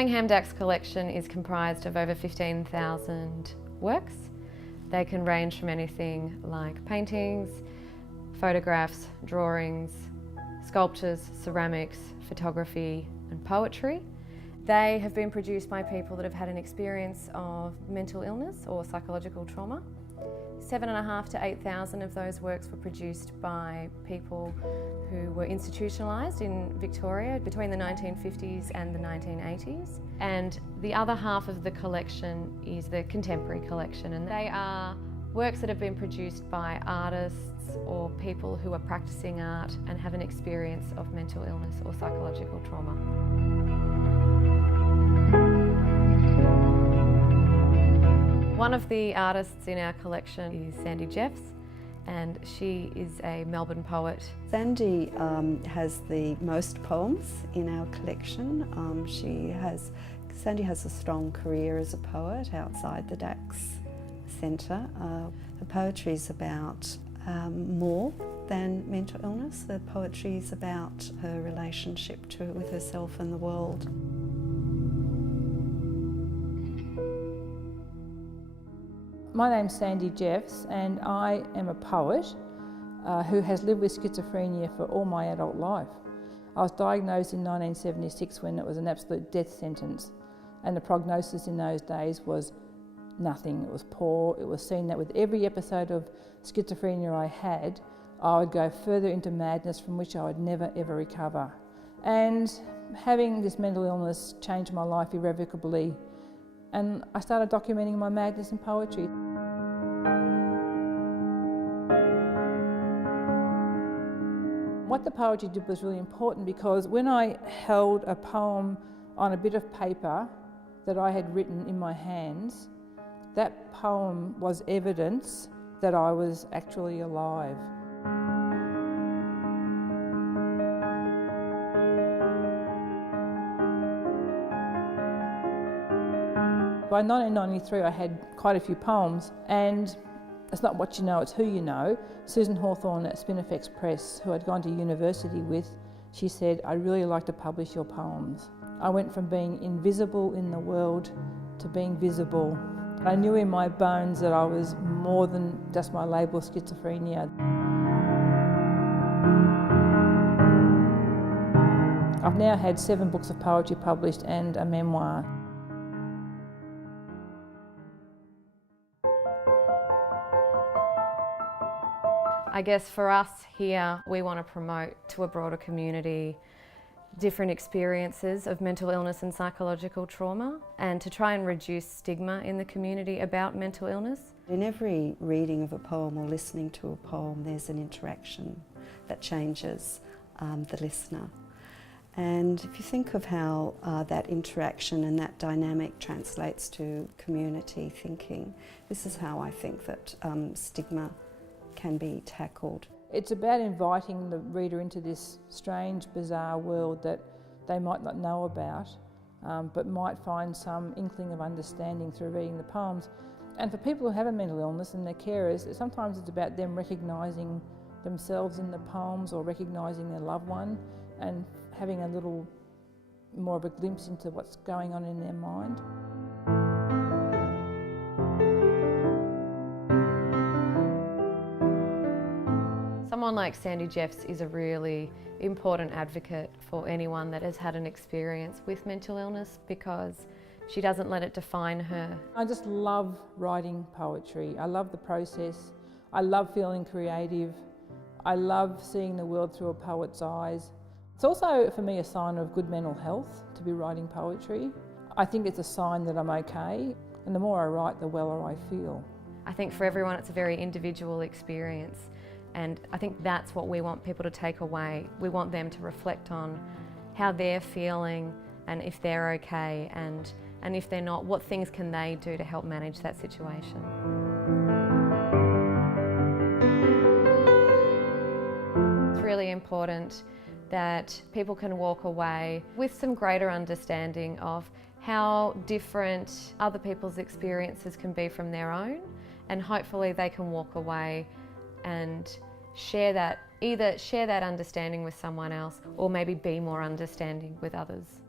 Cunningham Dax collection is comprised of over 15,000 works. They can range from anything like paintings, photographs, drawings, sculptures, ceramics, photography and poetry. They have been produced by people that have had an experience of mental illness or psychological trauma. 7,500 to 8,000 of those works were produced by people who were institutionalised in Victoria between the 1950s and the 1980s. And the other half of the collection is the contemporary collection, and they are works that have been produced by artists or people who are practising art and have an experience of mental illness or psychological trauma. One of the artists in our collection is Sandy Jeffs, and she is a Melbourne poet. Sandy has the most poems in our collection. Sandy has a strong career as a poet outside the Dax Centre. Her poetry is about more than mental illness. The poetry is about her relationship with herself and the world. My name's Sandy Jeffs, and I am a poet who has lived with schizophrenia for all my adult life. I was diagnosed in 1976 when it was an absolute death sentence, and the prognosis in those days was nothing. It was poor. It was seen that with every episode of schizophrenia I had, I would go further into madness from which I would never ever recover. And having this mental illness changed my life irrevocably, and I started documenting my madness in poetry. What the poetry did was really important, because when I held a poem on a bit of paper that I had written in my hands, that poem was evidence that I was actually alive. By 1993 I had quite a few poems, and it's not what you know, it's who you know. Susan Hawthorne at Spinifex Press, who I'd gone to university with, she said, "I'd really like to publish your poems." I went from being invisible in the world to being visible. I knew in my bones that I was more than just my label schizophrenia. I've now had 7 books of poetry published and a memoir. I guess for us here, we want to promote to a broader community different experiences of mental illness and psychological trauma, and to try and reduce stigma in the community about mental illness. In every reading of a poem or listening to a poem, there's an interaction that changes the listener. And if you think of how that interaction and that dynamic translates to community thinking, this is how I think that stigma can be tackled. It's about inviting the reader into this strange, bizarre world that they might not know about, but might find some inkling of understanding through reading the poems. And for people who have a mental illness and their carers, sometimes it's about them recognising themselves in the poems or recognising their loved one and having a little more of a glimpse into what's going on in their mind. Someone like Sandy Jeffs is a really important advocate for anyone that has had an experience with mental illness, because she doesn't let it define her. I just love writing poetry. I love the process. I love feeling creative. I love seeing the world through a poet's eyes. It's also, for me, a sign of good mental health to be writing poetry. I think it's a sign that I'm okay, and the more I write, the weller I feel. I think for everyone it's a very individual experience, and I think that's what we want people to take away. We want them to reflect on how they're feeling, and if they're okay, and if they're not, what things can they do to help manage that situation. It's really important that people can walk away with some greater understanding of how different other people's experiences can be from their own, and hopefully they can walk away and share that, either share that understanding with someone else or maybe be more understanding with others.